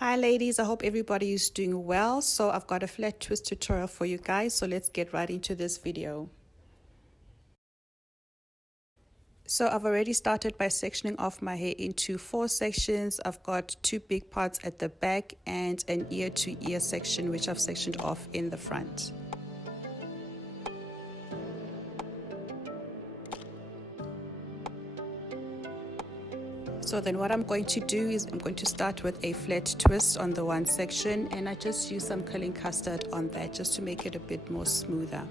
Hi ladies, I hope everybody is doing well. So I've got a flat twist tutorial for you guys, so let's get right into this video. So I've already started by sectioning off my hair into 4 sections. I've got 2 big parts at the back and an ear to ear section which I've sectioned off in the front. So then what I'm going to do is I'm going to start with a flat twist on the one section, and I just use some curling custard on that just to make it a bit more smoother.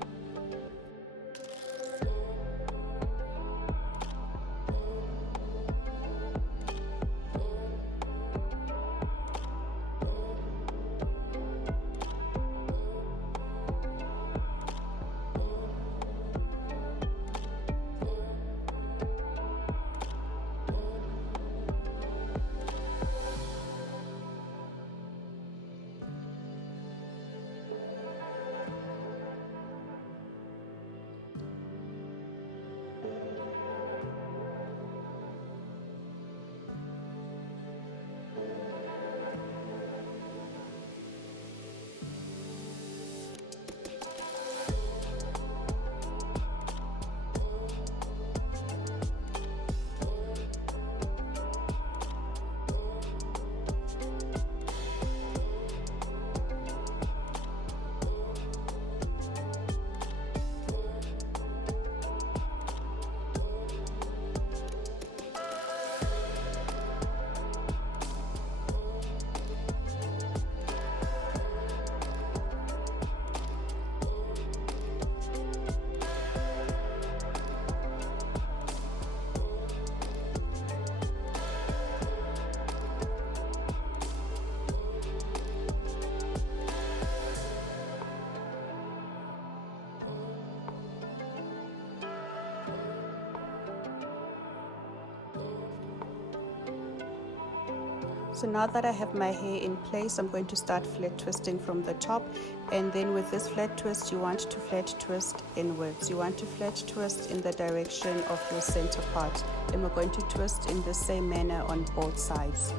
So now that I have my hair in place, I'm going to start flat twisting from the top, and then with this flat twist you want to flat twist inwards. You want to flat twist in the direction of your center part, and we're going to twist in the same manner on both sides.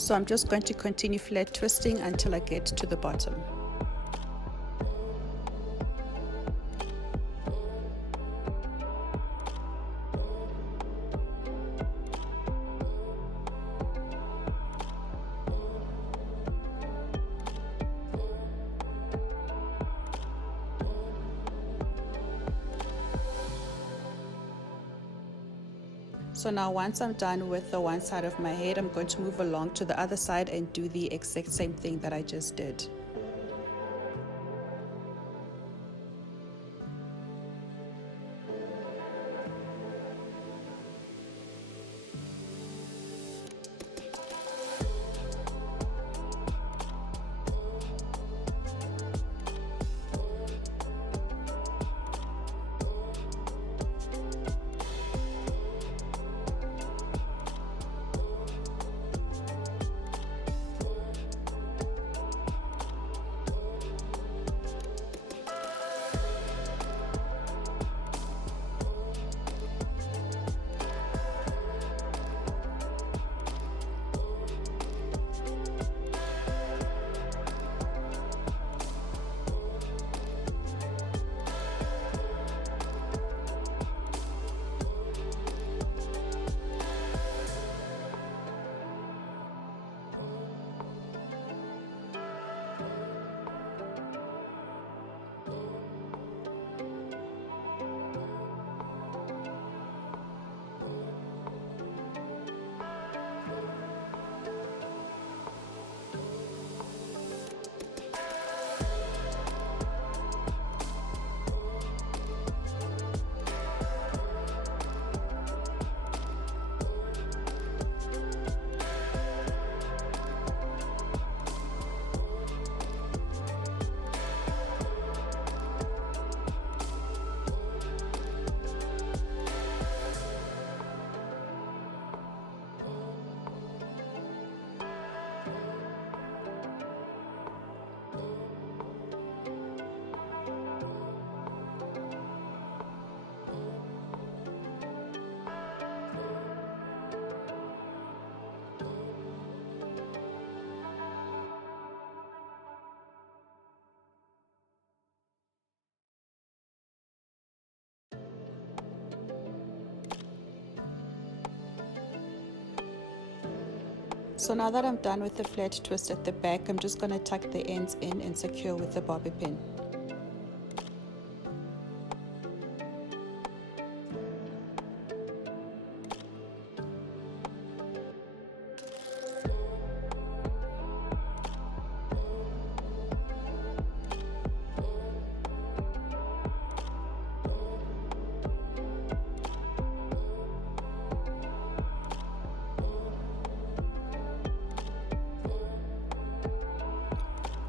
So I'm just going to continue flat twisting until I get to the bottom. So now once I'm done with the one side of my head, I'm going to move along to the other side and do the exact same thing that I just did. So now that I'm done with the flat twist at the back, I'm just going to tuck the ends in and secure with the bobby pin.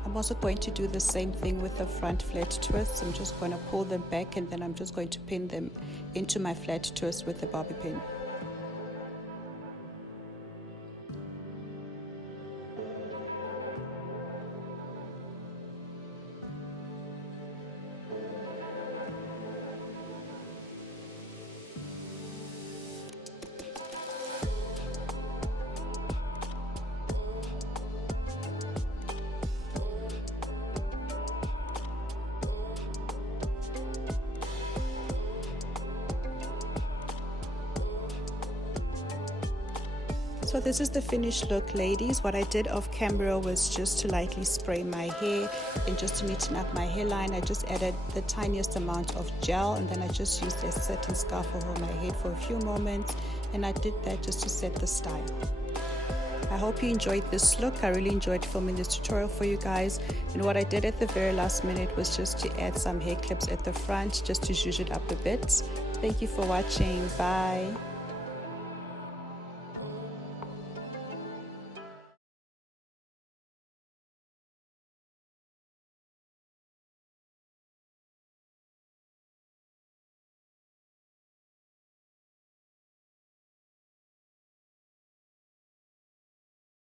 I'm also going to do the same thing with the front flat twists. I'm just going to pull them back and then I'm just going to pin them into my flat twist with the bobby pin. So this is the finished look, ladies. What I did off camera was just to lightly spray my hair and just to neaten up my hairline. I just added the tiniest amount of gel and then I just used a satin scarf over my head for a few moments, and I did that just to set the style. I hope you enjoyed this look. I really enjoyed filming this tutorial for you guys, and what I did at the very last minute was just to add some hair clips at the front just to zhuzh it up a bit. Thank you for watching. Bye.